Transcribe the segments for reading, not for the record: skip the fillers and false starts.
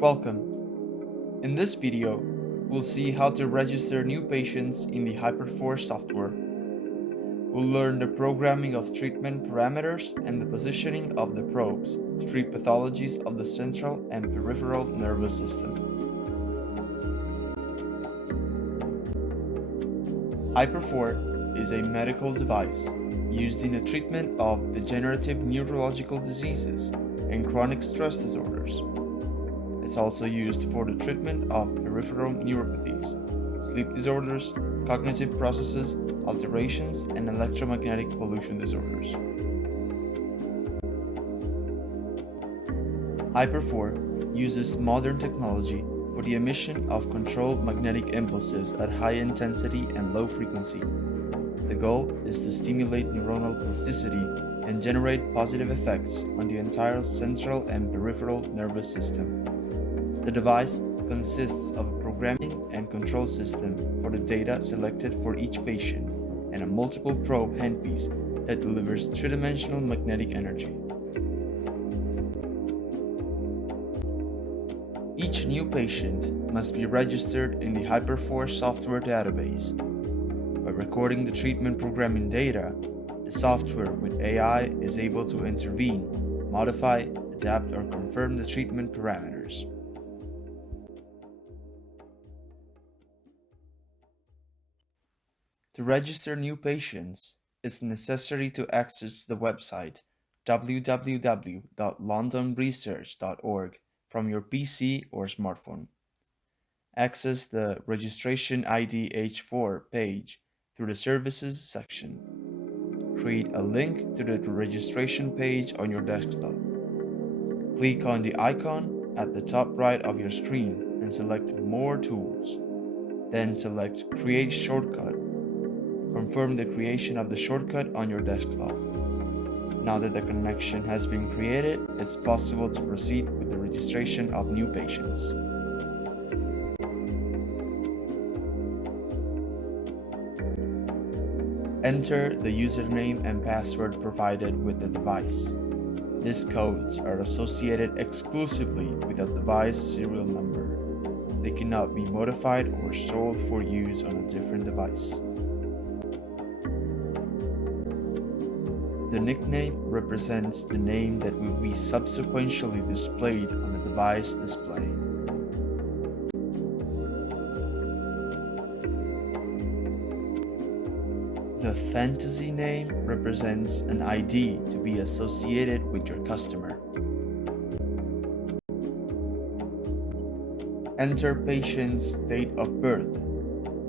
Welcome. In this video, we'll see how to register new patients in the Hyperforce software. We'll learn the programming of treatment parameters and the positioning of the probes to treat pathologies of the central and peripheral nervous system. Hyperforce is a medical device used in the treatment of degenerative neurological diseases and chronic stress disorders. It's also used for the treatment of peripheral neuropathies, sleep disorders, cognitive processes, alterations, and electromagnetic pollution disorders. Hyperforce uses modern technology for the emission of controlled magnetic impulses at high intensity and low frequency. The goal is to stimulate neuronal plasticity and generate positive effects on the entire central and peripheral nervous system. The device consists of a programming and control system for the data selected for each patient and a multiple probe handpiece that delivers three-dimensional magnetic energy. Each new patient must be registered in the Hyperforce software database. By recording the treatment programming data, the software with AI is able to intervene, modify, adapt, or confirm the treatment parameters. To register new patients, it's necessary to access the website www.londonresearch.org from your PC or smartphone. Access the Registration ID H4 page through the Services section. Create a link to the registration page on your desktop. Click on the icon at the top right of your screen and select More Tools. Then select Create Shortcut. Confirm the creation of the shortcut on your desktop. Now that the connection has been created, it's possible to proceed with the registration of new patients. Enter the username and password provided with the device. These codes are associated exclusively with a device serial number. They cannot be modified or sold for use on a different device. The nickname represents the name that will be subsequently displayed on the device display. The fantasy name represents an ID to be associated with your customer. Enter patient's date of birth.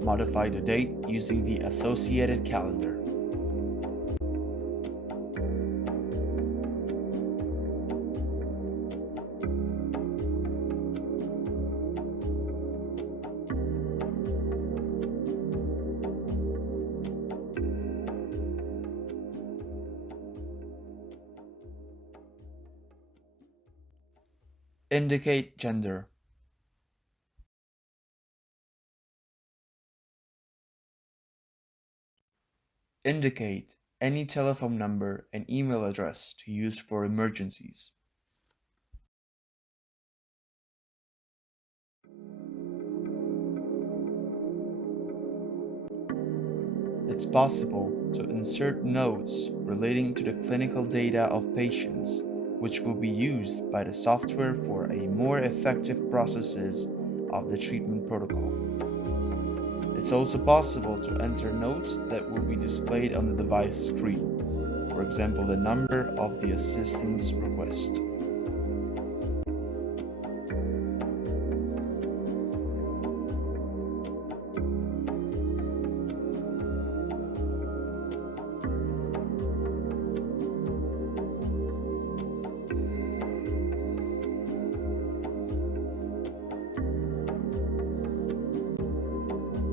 Modify the date using the associated calendar. Indicate gender. Indicate any telephone number and email address to use for emergencies. It's possible to insert notes relating to the clinical data of patients, which will be used by the software for a more effective processes of the treatment protocol. It's also possible to enter notes that will be displayed on the device screen, for example the number of the assistance request.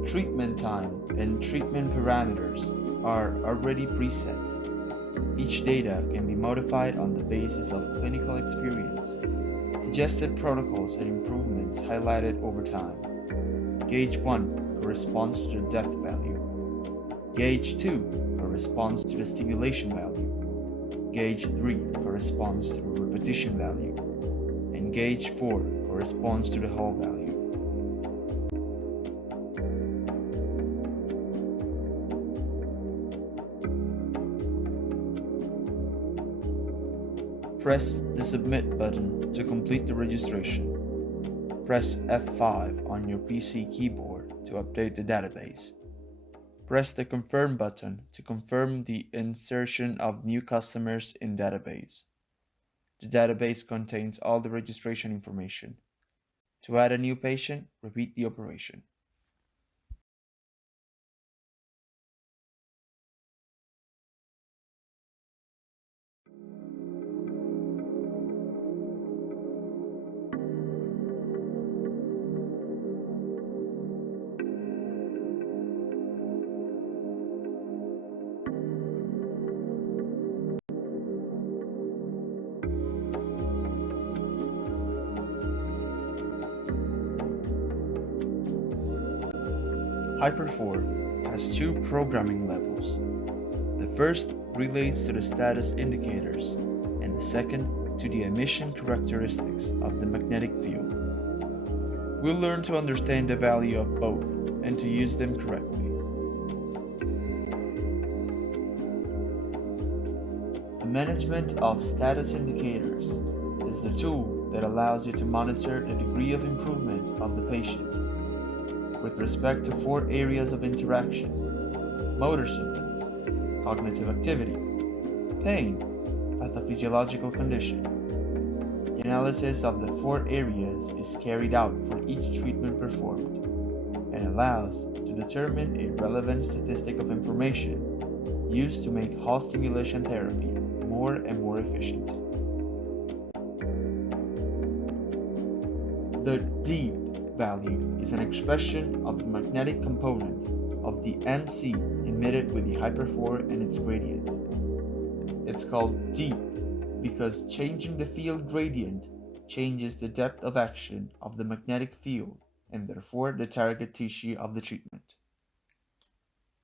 Treatment time and treatment parameters are already preset. Each data can be modified on the basis of clinical experience. Suggested protocols and improvements highlighted over time. Gauge 1 corresponds to the depth value. Gauge 2 corresponds to the stimulation value. Gauge 3 corresponds to the repetition value. And and gauge 4 corresponds to the Hall value. Press the Submit button to complete the registration. Press F5 on your PC keyboard to update the database. Press the Confirm button to confirm the insertion of new customers in database. The database contains all the registration information. To add a new patient, repeat the operation. Hyper4 has two programming levels. The first relates to the status indicators, and the second to the emission characteristics of the magnetic field. We'll learn to understand the value of both and to use them correctly. The management of status indicators is the tool that allows you to monitor the degree of improvement of the patient with respect to 4 areas of interaction: motor symptoms, cognitive activity, pain, pathophysiological condition. The analysis of the 4 areas is carried out for each treatment performed and allows to determine a relevant statistic of information used to make Hall stimulation therapy more and more efficient. The deep value is an expression of the magnetic component of the MC emitted with the Hyper4 and its gradient. It's called deep because changing the field gradient changes the depth of action of the magnetic field and therefore the target tissue of the treatment.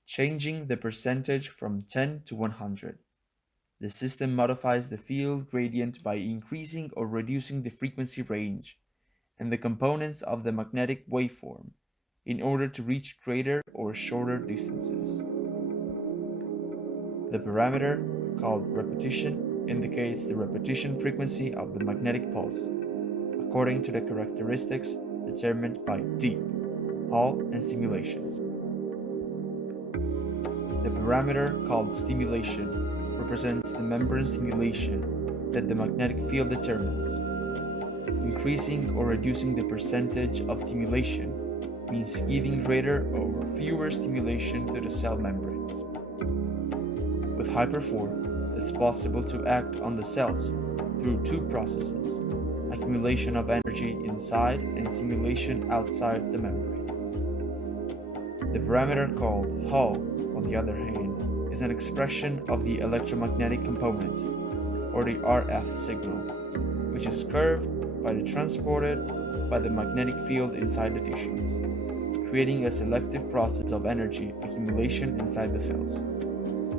Changing the percentage from 10 to 100. The system modifies the field gradient by increasing or reducing the frequency range and the components of the magnetic waveform in order to reach greater or shorter distances. The parameter, called repetition, indicates the repetition frequency of the magnetic pulse, according to the characteristics determined by deep, Hall, and stimulation. The parameter, called stimulation, represents the membrane stimulation that the magnetic field determines. Increasing or reducing the percentage of stimulation means giving greater or fewer stimulation to the cell membrane. With Hyper4, it's possible to act on the cells through 2 processes: accumulation of energy inside and stimulation outside the membrane. The parameter called Hall, on the other hand, is an expression of the electromagnetic component, or the RF signal, which is curved by the transported by the magnetic field inside the tissues, creating a selective process of energy accumulation inside the cells.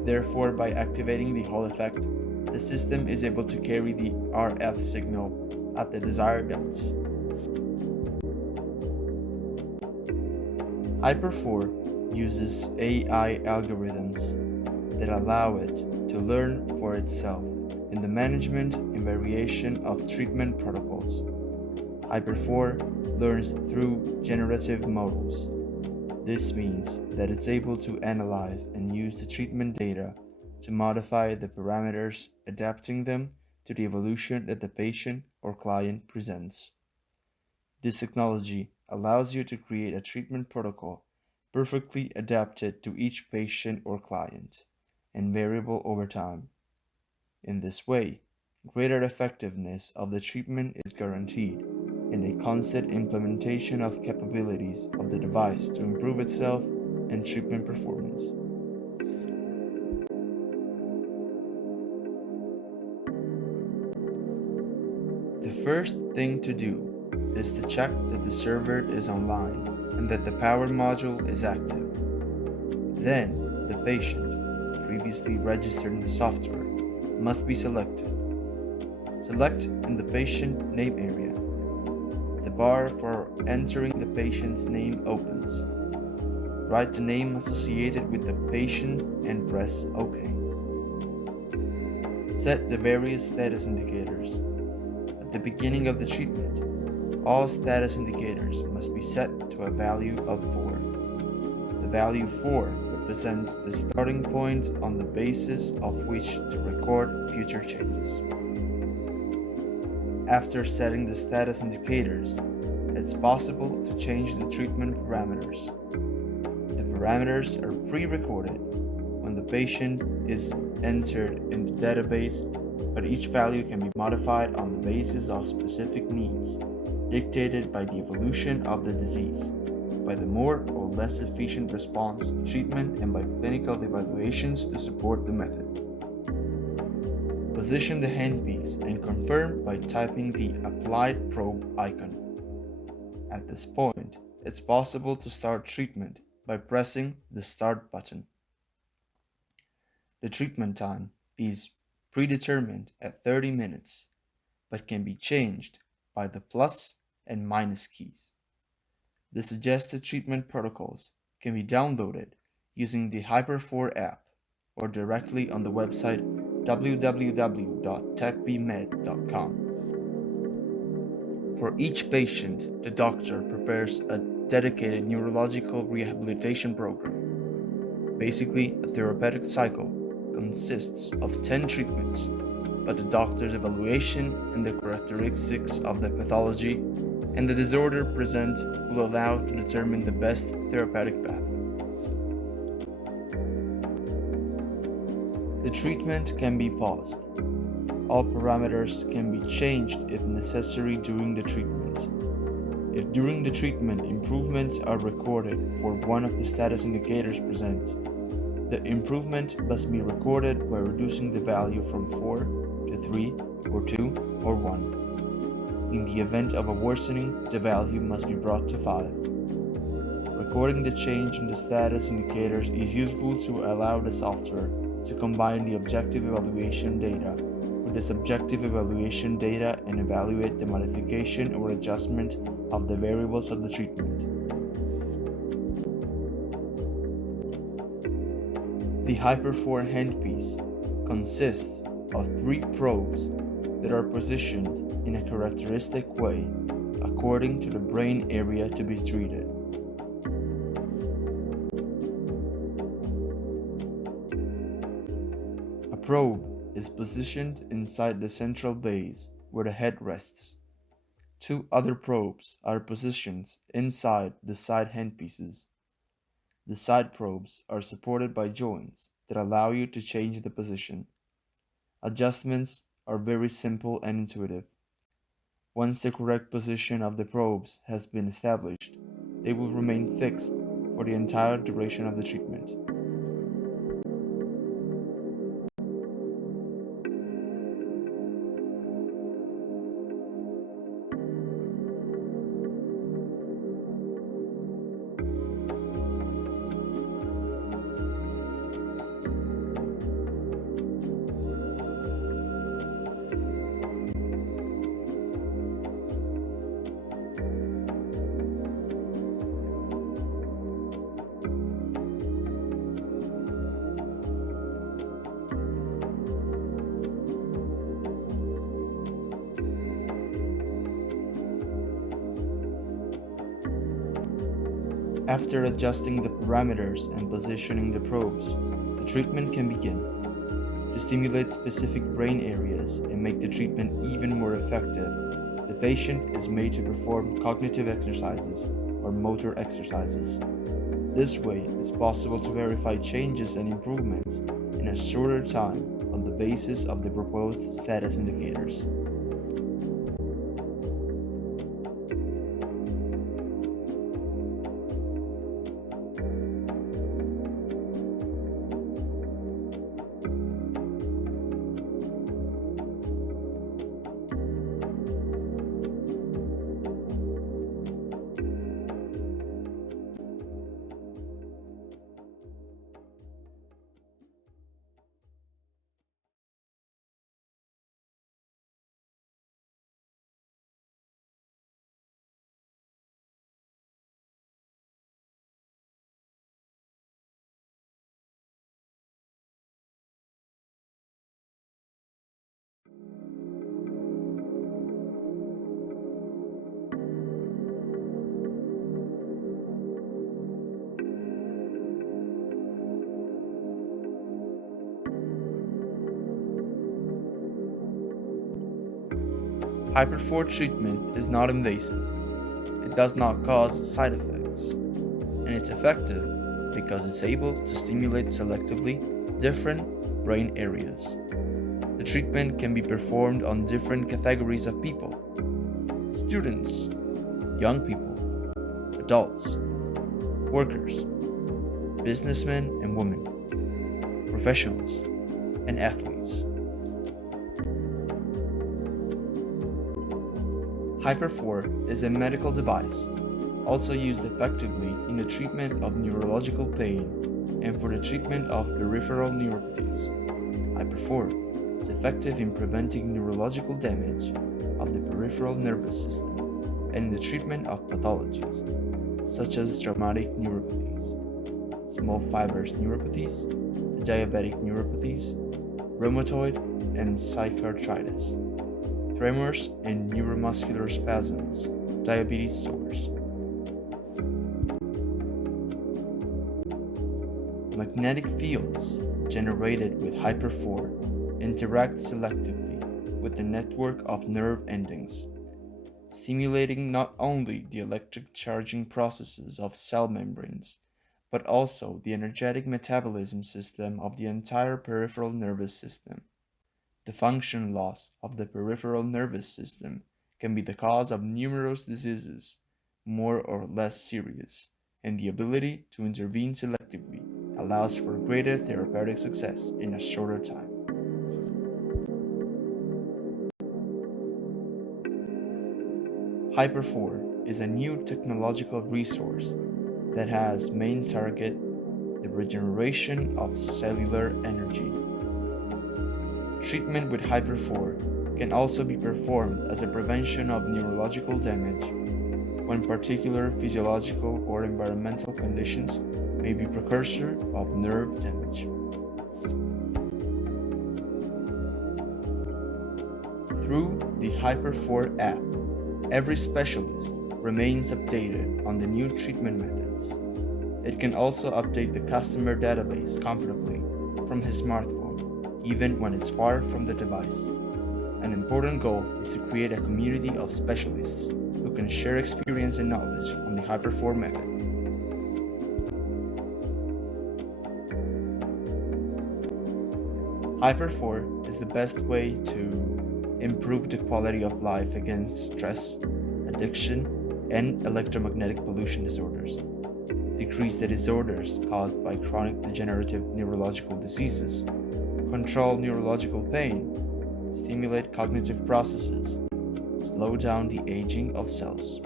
Therefore, by activating the Hall effect, the system is able to carry the RF signal at the desired depths. Hyper4 uses AI algorithms that allow it to learn for itself in the management and variation of treatment protocols. Hyper4 learns through generative models. This means that it's able to analyze and use the treatment data to modify the parameters, adapting them to the evolution that the patient or client presents. This technology allows you to create a treatment protocol perfectly adapted to each patient or client and variable over time. In this way, greater effectiveness of the treatment is guaranteed, and a constant implementation of capabilities of the device to improve itself and treatment performance. The first thing to do is to check that the server is online and that the power module is active. Then, the patient, previously registered in the software, must be selected. Select in the patient name area. The bar for entering the patient's name opens. Write the name associated with the patient and press OK. Set the various status indicators. At the beginning of the treatment, all status indicators must be set to a value of 4. The value 4 represents the starting point on the basis of which to record future changes. After setting the status indicators, it's possible to change the treatment parameters. The parameters are pre-recorded when the patient is entered in the database, but each value can be modified on the basis of specific needs, dictated by the evolution of the disease, by the more or less efficient response to treatment, and by clinical evaluations to support the method. Position the handpiece and confirm by typing the Applied Probe icon. At this point, it's possible to start treatment by pressing the Start button. The treatment time is predetermined at 30 minutes, but can be changed by the plus and minus keys. The suggested treatment protocols can be downloaded using the Hyper4 app or directly on the website www.techvmed.com. For each patient, the doctor prepares a dedicated neurological rehabilitation program. Basically, a therapeutic cycle consists of 10 treatments, but the doctor's evaluation and the characteristics of the pathology and the disorder present will allow to determine the best therapeutic path. The treatment can be paused. All parameters can be changed if necessary during the treatment. If during the treatment improvements are recorded for one of the status indicators present, the improvement must be recorded by reducing the value from 4 to 3 or 2 or 1. In the event of a worsening, the value must be brought to 5. Recording the change in the status indicators is useful to allow the software to combine the objective evaluation data with the subjective evaluation data and evaluate the modification or adjustment of the variables of the treatment. The Hyper4 handpiece consists of 3 probes that are positioned in a characteristic way according to the brain area to be treated. A probe is positioned inside the central base where the head rests. 2 other probes are positioned inside the side handpieces. The side probes are supported by joints that allow you to change the position. Adjustments are very simple and intuitive. Once the correct position of the probes has been established, they will remain fixed for the entire duration of the treatment. After adjusting the parameters and positioning the probes, the treatment can begin. To stimulate specific brain areas and make the treatment even more effective, the patient is made to perform cognitive exercises or motor exercises. This way, it's possible to verify changes and improvements in a shorter time on the basis of the proposed status indicators. Hyper-4 treatment is not invasive. It does not cause side effects, and it's effective because it's able to stimulate selectively different brain areas. The treatment can be performed on different categories of people: students, young people, adults, workers, businessmen and women, professionals, and athletes. Hyper-4 is a medical device, also used effectively in the treatment of neurological pain and for the treatment of peripheral neuropathies. Hyper-4 is effective in preventing neurological damage of the peripheral nervous system and in the treatment of pathologies, such as traumatic neuropathies, small fibrous neuropathies, the diabetic neuropathies, rheumatoid and psychiatritis, tremors and neuromuscular spasms, diabetes source. Magnetic fields generated with Hyper-4 interact selectively with the network of nerve endings, stimulating not only the electric charging processes of cell membranes, but also the energetic metabolism system of the entire peripheral nervous system. The function loss of the peripheral nervous system can be the cause of numerous diseases, more or less serious, and the ability to intervene selectively allows for greater therapeutic success in a shorter time. Hyper-4 is a new technological resource that has main target the regeneration of cellular energy. Treatment with Hyper-4 can also be performed as a prevention of neurological damage when particular physiological or environmental conditions may be precursor of nerve damage. Through the Hyper-4 app, every specialist remains updated on the new treatment methods. It can also update the customer database comfortably from his smartphone, even when it's far from the device. An important goal is to create a community of specialists who can share experience and knowledge on the Hyper-4 method. Hyper-4 is the best way to improve the quality of life against stress, addiction, and electromagnetic pollution disorders, decrease the disorders caused by chronic degenerative neurological diseases, control neurological pain, stimulate cognitive processes, slow down the aging of cells.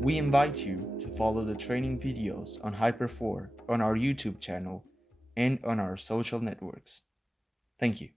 We invite you to follow the training videos on Hyper-4 on our YouTube channel and on our social networks. Thank you.